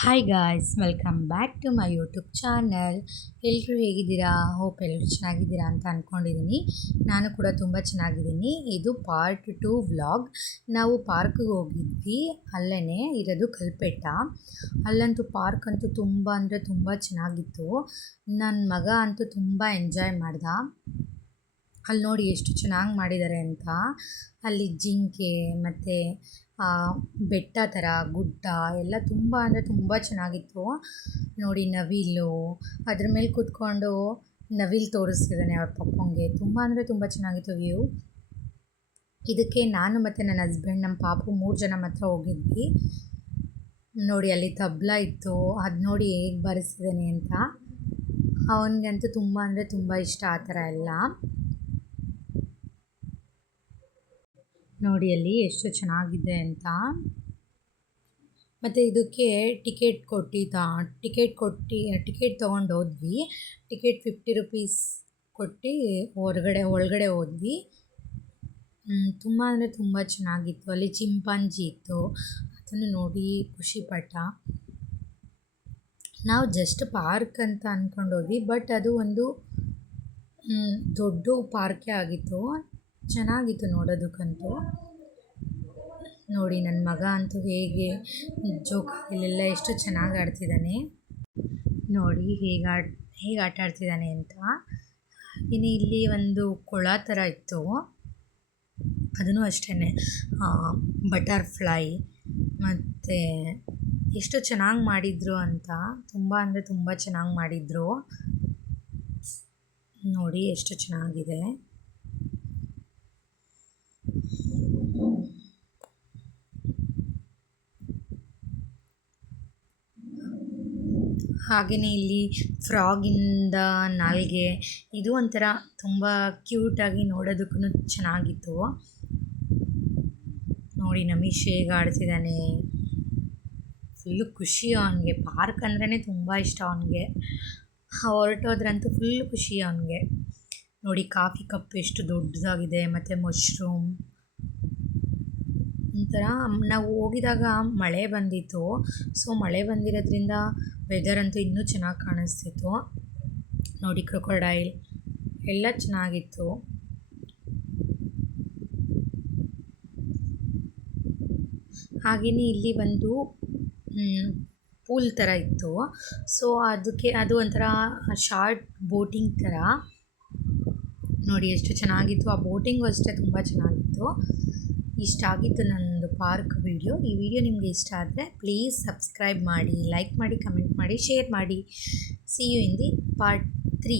Hi guys, welcome back to my YouTube channel. ಎಲ್ಲರೂ ಹೇಗಿದ್ದೀರಾ? Hope ಎಲ್ಲರೂ ಚೆನ್ನಾಗಿದ್ದೀರಾ ಅಂತ ಅಂದ್ಕೊಂಡಿದ್ದೀನಿ. ನಾನು ಕೂಡ ತುಂಬ ಚೆನ್ನಾಗಿದ್ದೀನಿ. ಇದು ಪಾರ್ಟ್ 2 ವ್ಲಾಗ್. ನಾವು ಪಾರ್ಕ್ಗೆ ಹೋಗಿದ್ವಿ, ಅಲ್ಲೇ ಇರೋದು ಕಲ್ಪೆಟ್ಟ. ಅಲ್ಲಂತೂ ಪಾರ್ಕ್ ಅಂತೂ ತುಂಬ ಅಂದರೆ ತುಂಬ ಚೆನ್ನಾಗಿತ್ತು. ನನ್ನ ಮಗ ಅಂತೂ ತುಂಬ ಎಂಜಾಯ್ ಮಾಡ್ದ. ಅಲ್ಲಿ ನೋಡಿ ಎಷ್ಟು ಚೆನ್ನಾಗಿ ಮಾಡಿದ್ದಾರೆ ಅಂತ. ಅಲ್ಲಿ ಜಿಂಕೆ ಮತ್ತು ಬೆಟ್ಟ ಥರ ಗುಡ್ಡ ಎಲ್ಲ ತುಂಬ ಅಂದರೆ ತುಂಬ ಚೆನ್ನಾಗಿತ್ತು. ನೋಡಿ ನವಿಲು ಅದ್ರ ಮೇಲೆ ಕೂತ್ಕೊಂಡು ನವಿಲು ತೋರಿಸ್ತಿದ್ದಾನೆ ಅವ್ರ ಪಪ್ಪಂಗೆ. ತುಂಬ ಅಂದರೆ ತುಂಬ ಚೆನ್ನಾಗಿತ್ತು ವ್ಯೂ. ಇದಕ್ಕೆ ನಾನು ಮತ್ತು ನನ್ನ ಹಸ್ಬೆಂಡ್, ನಮ್ಮ ಪಾಪು 3 ಜನ ಮಾತ್ರ ಹೋಗಿದ್ವಿ. ನೋಡಿ ಅಲ್ಲಿ ತಬ್ಲ ಇತ್ತು, ಅದು ನೋಡಿ ಹೇಗೆ ಬಾರಿಸ್ತಿದ್ದಾನೆ ಅಂತ. ಅವನಿಗಂತೂ ತುಂಬ ಅಂದರೆ ತುಂಬ ಇಷ್ಟ ಆ ಥರ ಎಲ್ಲ. ನೋಡಿ ಅಲ್ಲಿ ಎಷ್ಟು ಚೆನ್ನಾಗಿದೆ ಅಂತ. ಮತ್ತು ಇದಕ್ಕೆ ಟಿಕೆಟ್ ತೊಗೊಂಡು ಹೋದ್ವಿ. ಟಿಕೆಟ್ 50 ರುಪೀಸ್ ಕೊಟ್ಟು ಒಳಗಡೆ ಹೋದ್ವಿ. ತುಂಬ ಅಂದರೆ ತುಂಬ ಚೆನ್ನಾಗಿತ್ತು. ಅಲ್ಲಿ ಚಿಂಪಾಂಜಿ ಇತ್ತು, ಅದನ್ನು ನೋಡಿ ಖುಷಿಪಟ್ಟ. ನಾವು ಜಸ್ಟ್ ಪಾರ್ಕ್ ಅಂತ ಅಂದ್ಕೊಂಡು ಹೋದ್ವಿ, ಬಟ್ ಅದು ಒಂದು ದೊಡ್ಡ ಪಾರ್ಕೇ ಆಗಿತ್ತು. ಚೆನ್ನಾಗಿತ್ತು ನೋಡೋದಕ್ಕಂತೂ. ನೋಡಿ ನನ್ನ ಮಗ ಅಂತೂ ಹೇಗೆ ಜೋಕಾಲಿಲೆಲ್ಲ ಎಷ್ಟು ಚೆನ್ನಾಗಿ ಆಡ್ತಿದ್ದಾನೆ ನೋಡಿ, ಹೇಗೆ ಆಟ ಆಡ್ತಿದ್ದಾನೆ ಅಂತ. ಇನ್ನು ಇಲ್ಲಿ ಒಂದು ಕೊಳ ಥರ ಇತ್ತು, ಅದೂ ಅಷ್ಟೇ ಬಟರ್ಫ್ಲೈ ಮತ್ತು ಎಷ್ಟು ಚೆನ್ನಾಗಿ ಮಾಡಿದರು ಅಂತ. ತುಂಬ ಅಂದರೆ ತುಂಬ ಚೆನ್ನಾಗಿ ಮಾಡಿದರು. ನೋಡಿ ಎಷ್ಟು ಚೆನ್ನಾಗಿದೆ. ಹಾಗೆಯೇ ಇಲ್ಲಿ ಫ್ರಾಗಿಂದ ನಾಲ್ಗೆ, ಇದು ಒಂಥರ ತುಂಬ ಕ್ಯೂಟಾಗಿ ನೋಡೋದಕ್ಕೂ ಚೆನ್ನಾಗಿತ್ತು. ನೋಡಿ ನಮಿಷ್ ಹೇಗೆ ಆಡ್ತಿದ್ದಾನೆ. ಫುಲ್ಲು ಖುಷಿ ಅವನಿಗೆ. ಪಾರ್ಕ್ ಅಂದ್ರೇ ತುಂಬ ಇಷ್ಟ ಅವನಿಗೆ. ಹೊರಟೋದ್ರಂತೂ ಫುಲ್ಲು ಖುಷಿ ಅವನಿಗೆ. ನೋಡಿ ಕಾಫಿ ಕಪ್ ಎಷ್ಟು ದೊಡ್ಡದಾಗಿದೆ, ಮತ್ತು ಮಶ್ರೂಮ್ ಒಂಥರ. ನಾವು ಹೋಗಿದಾಗ ಮಳೆ ಬಂದಿತ್ತು, ಸೊ ಮಳೆ ಬಂದಿರೋದ್ರಿಂದ ವೆದರ್ ಅಂತೂ ಇನ್ನೂ ಚೆನ್ನಾಗಿ ಕಾಣಿಸ್ತಿತ್ತು. ನೋಡಿ ಕ್ರೊಕೊಡೈಲ್ ಎಲ್ಲ ಚೆನ್ನಾಗಿತ್ತು. ಹಾಗೆಯೇ ಇಲ್ಲಿ ಒಂದು ಪೂಲ್ ಥರ ಇತ್ತು. ಸೊ ಅದು ಒಂಥರ ಶಾರ್ಟ್ ಬೋಟಿಂಗ್ ಥರ. ನೋಡಿ ಎಷ್ಟು ಚೆನ್ನಾಗಿತ್ತು. ಆ ಬೋಟಿಂಗು ಅಷ್ಟೇ ತುಂಬ ಚೆನ್ನಾಗಿತ್ತು. ಇಷ್ಟ ಆಗಿತ್ತು ನನ್ನದು ಪಾರ್ಕ್ ವಿಡಿಯೋ. ಈ ವಿಡಿಯೋ ನಿಮಗೆ ಇಷ್ಟ ಆದರೆ ಪ್ಲೀಸ್ ಸಬ್ಸ್ಕ್ರೈಬ್ ಮಾಡಿ, ಲೈಕ್ ಮಾಡಿ, ಕಮೆಂಟ್ ಮಾಡಿ, ಶೇರ್ ಮಾಡಿ. See you in the part 3.